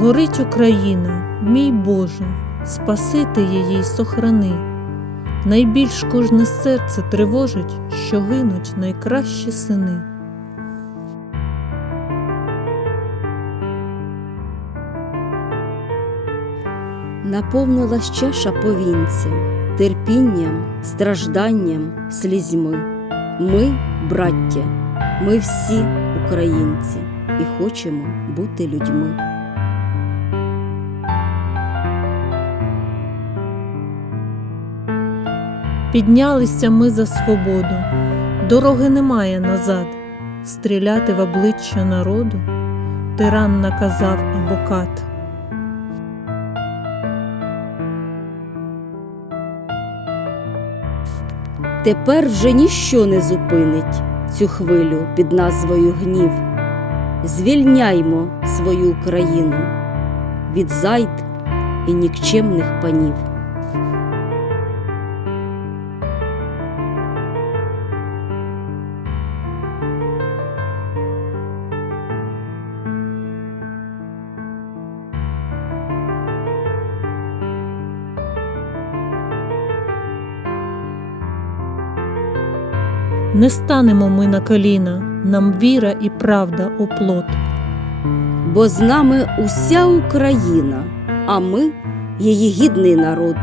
Горить Україна, мій Боже, спаси ти її й сохрани. Найбільш кожне серце тривожить, що гинуть найкращі сини. Наповнилась чаша повінця, терпінням, стражданням, слізьми. Ми, браття, ми всі українці і хочемо бути людьми. Піднялися ми за свободу, дороги немає назад, стріляти в обличчя народу, тиран наказав абокат. Тепер вже ніщо не зупинить цю хвилю під назвою гнів. Звільняймо свою Україну від зайд і нікчемних панів. Не станемо ми на коліна, нам віра і правда оплот. Бо з нами уся Україна, а ми її гідний народ.